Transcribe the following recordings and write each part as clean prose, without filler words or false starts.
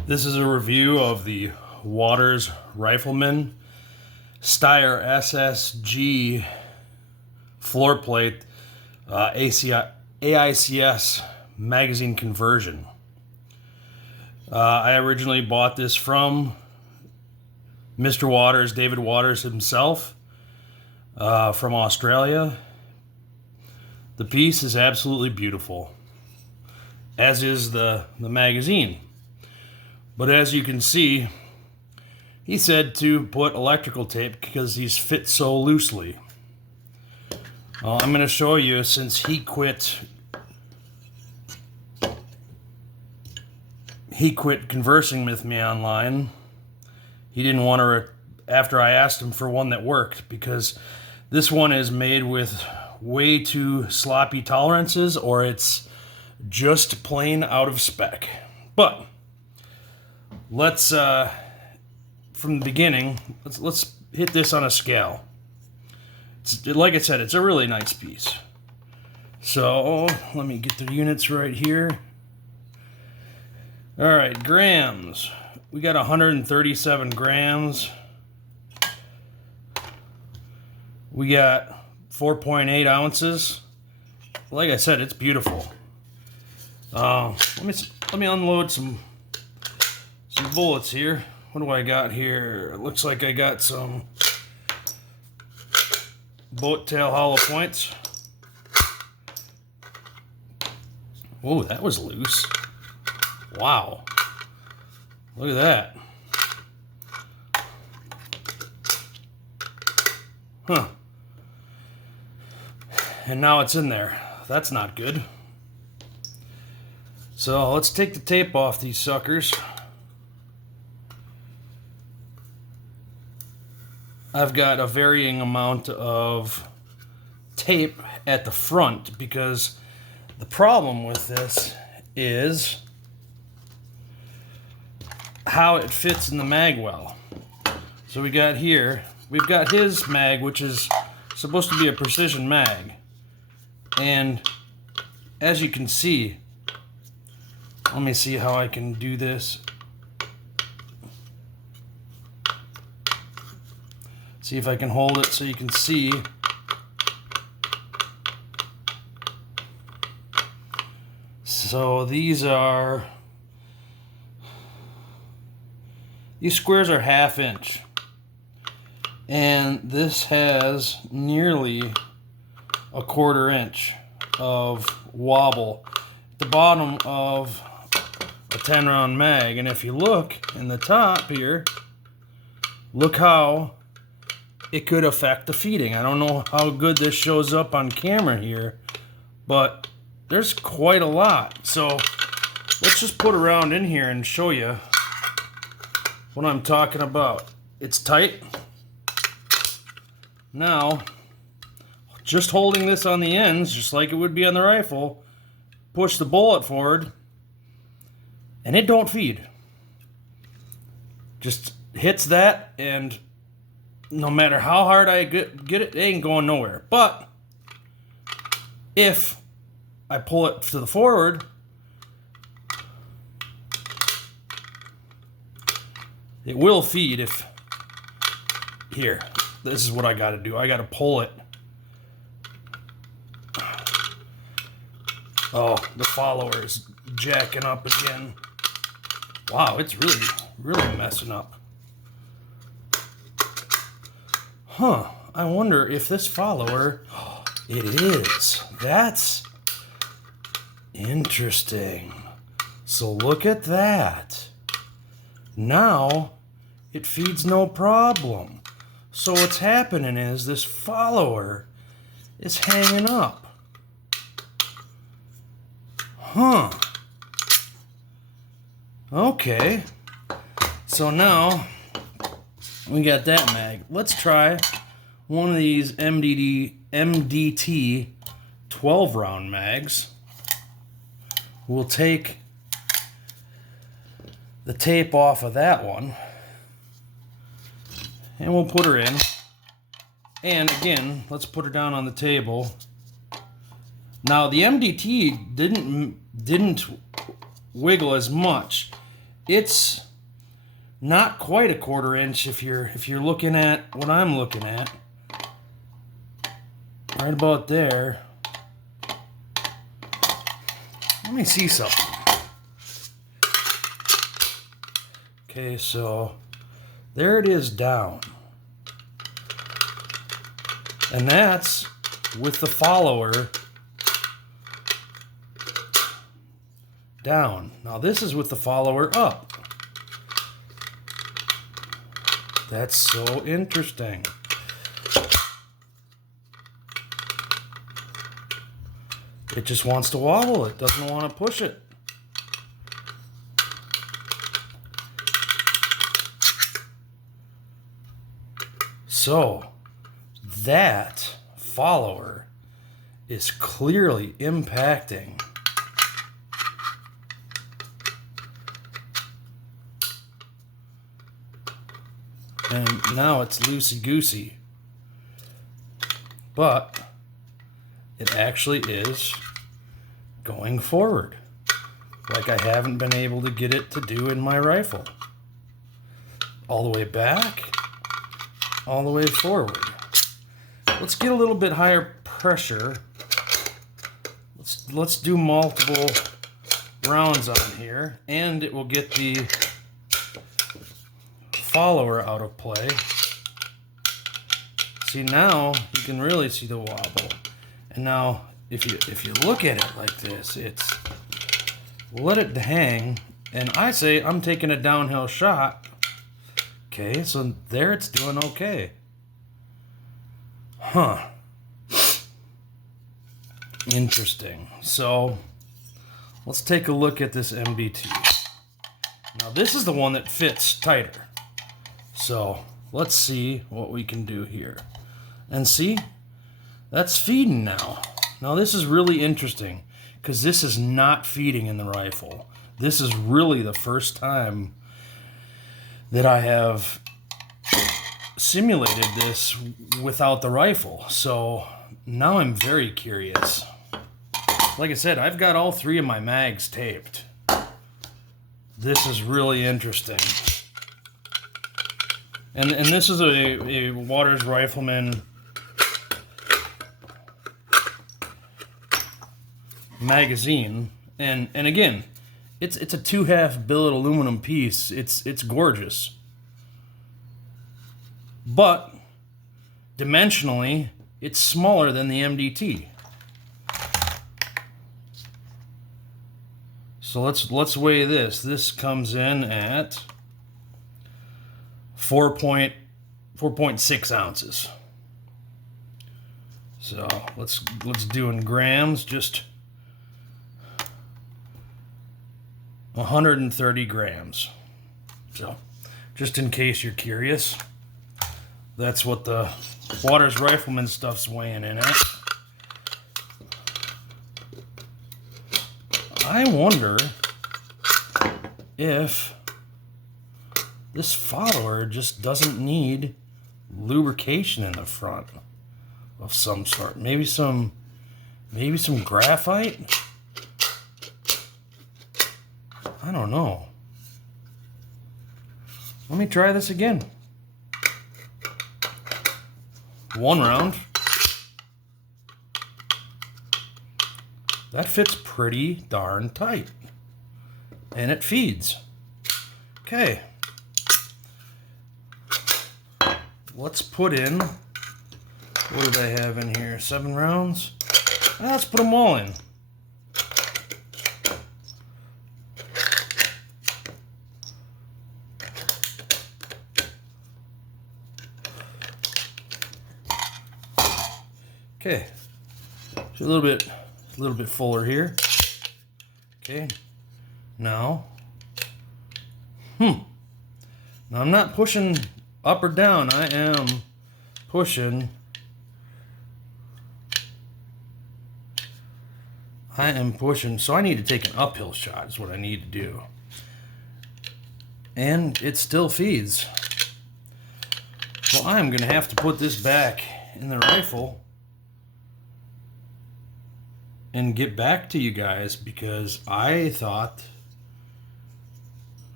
This is a review of the Waters Rifleman Steyr SSG floor plate AICS magazine conversion. I originally bought this from Mr. Waters, David Waters himself, from Australia. The piece is absolutely beautiful, as is the magazine. But as you can see, he said to put electrical tape because these fit so loosely. Well, I'm going to show you, since he quit conversing with me online. He didn't want to, after I asked him for one that worked, because this one is made with way too sloppy tolerances, or it's just plain out of spec. But let's from the beginning, let's hit this on a scale. Like I said, it's a really nice piece. So let me get the units right here. All right, grams. We got 137 grams. We got 4.8 ounces. Like I said, it's beautiful. Let me unload some bullets here. What do I got here? It looks like I got some bullet tail hollow points. Whoa, that was loose. Wow. Look at that. Huh. And now it's in there. That's not good. So let's take the tape off these suckers. I've got a varying amount of tape at the front because the problem with this is how it fits in the mag well. So we've got his mag, which is supposed to be a precision mag. And as you can see, let me see how I can do this. See if I can hold it so you can see. So these squares are 1/2 inch. And this has nearly 1/4 inch of wobble at the bottom of a 10-round mag. And if you look in the top here, look how it could affect the feeding. I don't know how good this shows up on camera here, but there's quite a lot. So let's just put around in here and show you what I'm talking about. It's tight. Now, just holding this on the ends, just like it would be on the rifle, push the bullet forward, and it don't feed. Just hits that, and no matter how hard I get it, it ain't going nowhere. But if I pull it to the forward, it will feed. Here, this is what I got to do. I got to pull it. Oh, the follower is jacking up again. Wow, it's really messing up. Huh, I wonder if this follower, it is. That's interesting. So look at that. Now, it feeds no problem. So what's happening is this follower is hanging up. Huh. Okay. So now we got that mag. Let's try one of these MDT 12-round mags. We'll take the tape off of that one, and we'll put her in. And again, let's put her down on the table. Now the MDT didn't wiggle as much it's not quite a 1/4 inch if you're looking at what I'm looking at. Right about there. Let me see something. Okay, so there it is down. And that's with the follower down. Now this is with the follower up. That's so interesting. It just wants to wobble. It doesn't want to push it. So that follower is clearly impacting and now it's loosey-goosey, but it actually is going forward like I haven't been able to get it to do in my rifle. All the way back, all the way forward. Let's get a little bit higher pressure. Let's do multiple rounds on here, and it will get the follower out of play. See, now you can really see the wobble. And now if you look at it like this, it's let it hang, and I say I'm taking a downhill shot. Okay, so there it's doing okay. Huh. Interesting. So let's take a look at this MBT. Now this is the one that fits tighter. So let's see what we can do here. And see, that's feeding now. Now this is really interesting because this is not feeding in the rifle. This is really the first time that I have simulated this without the rifle. So now I'm very curious. Like I said, I've got all 3 of my mags taped. This is really interesting. And this is a Waters Rifleman magazine, and again, it's a 2/2 billet aluminum piece. It's gorgeous, but dimensionally it's smaller than the MDT. So let's weigh this. This comes in at 4.6 ounces. So let's do in grams. Just 130 grams. So just in case you're curious, that's what the Waters Rifleman stuff's weighing in at. I wonder if this follower just doesn't need lubrication in the front of some sort. Maybe some graphite? I don't know. Let me try this again. 1 round. That fits pretty darn tight. And it feeds. Okay. Let's put in, what did I have in here? 7 rounds? Let's put them all in. Okay, so a little bit fuller here. Okay, now, now I'm not pushing up or down. I am pushing. So I need to take an uphill shot is what I need to do. And it still feeds. Well, I'm going to have to put this back in the rifle and get back to you guys, because I thought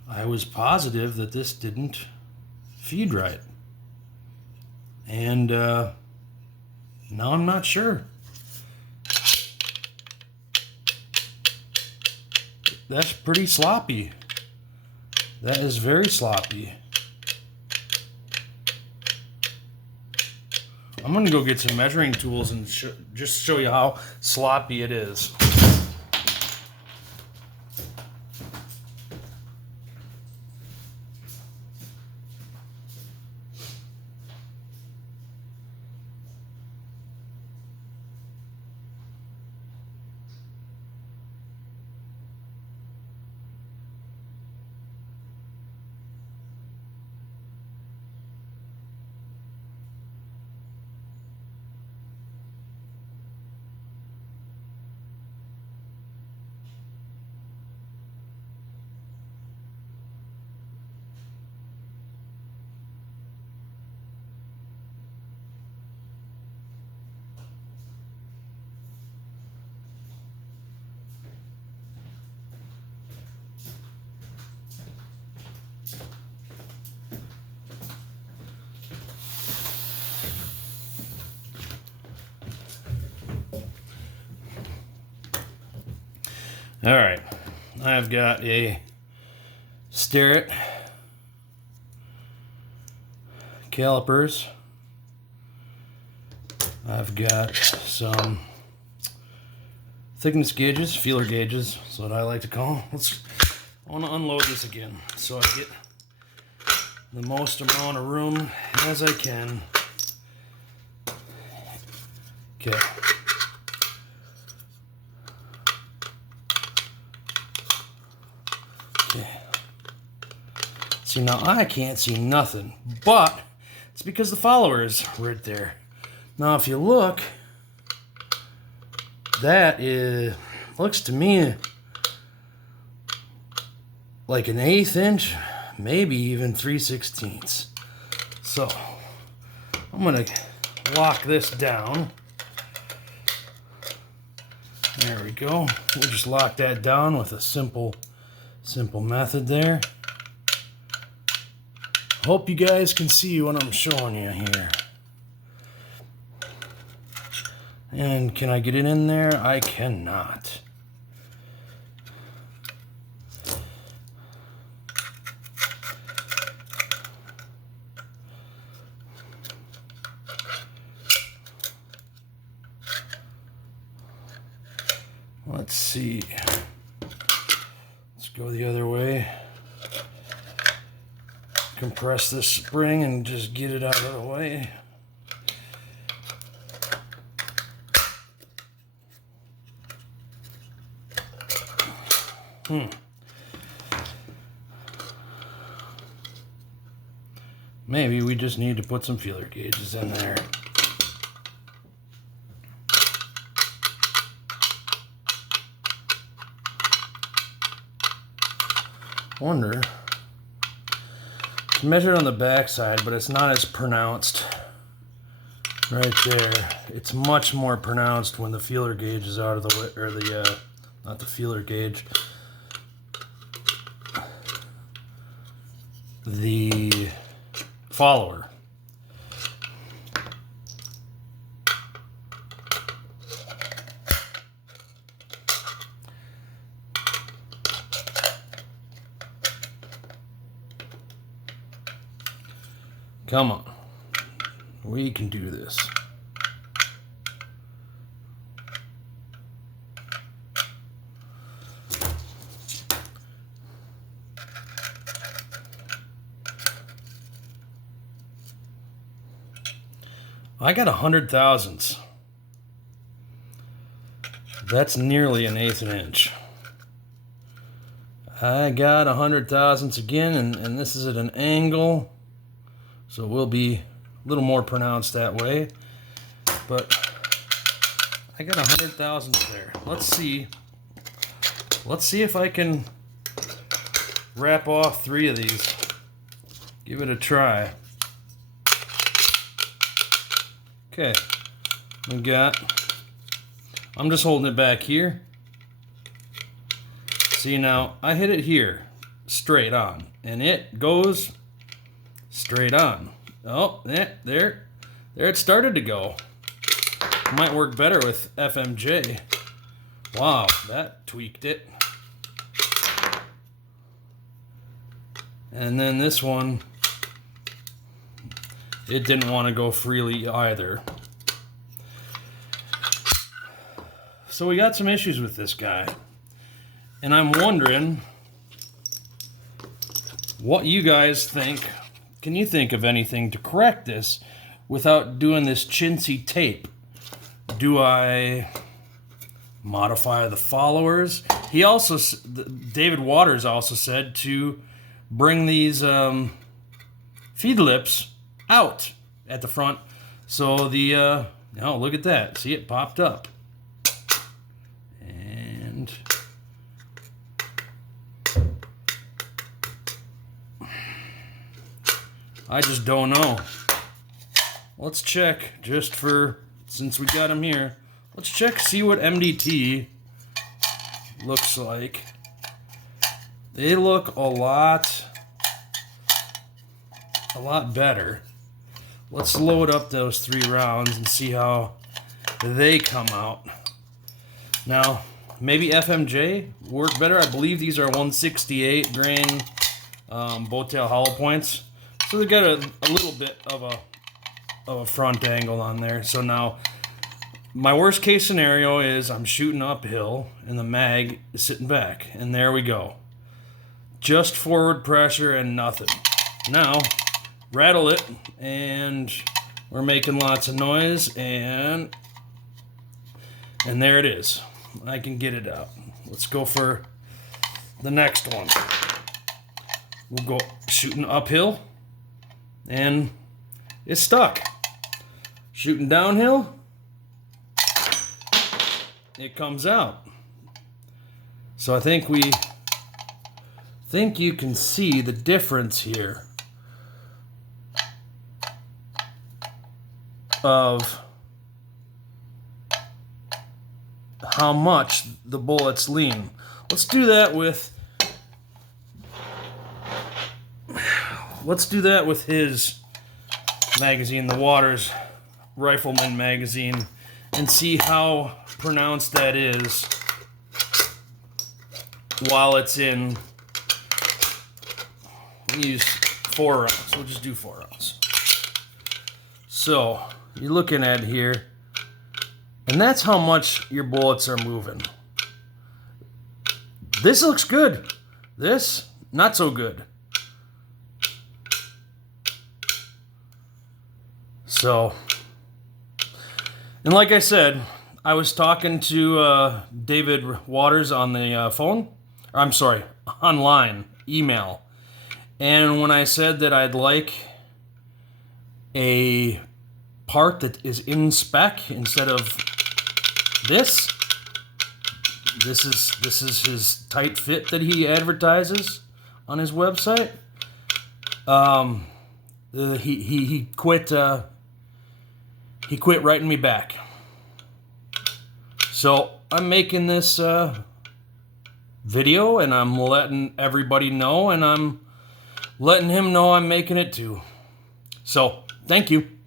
I was positive that this didn't feed right. And now I'm not sure. That's pretty sloppy. That is very sloppy. I'm going to go get some measuring tools and just show you how sloppy it is. All right, I've got a Steyr calipers. I've got some thickness gauges, feeler gauges, that's what I like to call them. I want to unload this again so I get the most amount of room as I can. Okay. See, now I can't see nothing, but it's because the follower is right there. Now, if you look, that looks to me like an 1/8 inch, maybe even 3/16. So I'm gonna lock this down. There we go. We'll just lock that down with a simple method there. Hope you guys can see what I'm showing you here. And can I get it in there? I cannot. Let's see. Let's go the other way. Compress this spring and just get it out of the way. Maybe we just need to put some feeler gauges in there. Wonder. It's measured on the back side, but it's not as pronounced right there. It's much more pronounced when the feeler gauge is out of the way, or the not the feeler gauge, the follower. Come on, we can do this. I got 100 thousandths. That's nearly an 1/8 inch. I got 100 thousandths again, and this is at an angle, so it will be a little more pronounced that way. But I got 100 thousandths there. Let's see if I can wrap off 3 of these. Give it a try. Okay, I'm just holding it back here. See, now I hit it here. straight on, and it goes straight on. Oh, there it started to go. Might work better with FMJ. Wow, that tweaked it. And then this one, it didn't want to go freely either. So we got some issues with this guy. And I'm wondering what you guys think. Can you think of anything to correct this without doing this chintzy tape? Do I modify the followers? He also, David Waters also said to bring these feed lips out at the front. So the, oh, look at that. See, it popped up. And I just don't know. Let's check just for, since we got him here, let's check, see what MDT looks like. They look a lot better. Let's load up those 3 rounds and see how they come out. Now, maybe FMJ work better. I believe these are 168 grain bowtail hollow points. So they got a little bit of a front angle on there. So now, my worst case scenario is I'm shooting uphill and the mag is sitting back. And there we go. Just forward pressure and nothing. Now, rattle it, and we're making lots of noise, and there it is. I can get it out. Let's go for the next one. We'll go shooting uphill, and it's stuck. Shooting downhill, it comes out. So I think you can see the difference here of how much the bullets lean. Let's do that with his magazine, the Waters Rifleman magazine, and see how pronounced that is while it's in. Use 4 rounds. We'll just do 4 rounds. So you're looking at here, and that's how much your bullets are moving. This looks good. This, not so good. So, and like I said, I was talking to David Waters on the phone. I'm sorry, online, email. And when I said that I'd like a part that is in spec instead of this is his tight fit that he advertises on his website. He quit writing me back. So I'm making this video, and I'm letting everybody know, and I'm letting him know I'm making it too. So, thank you.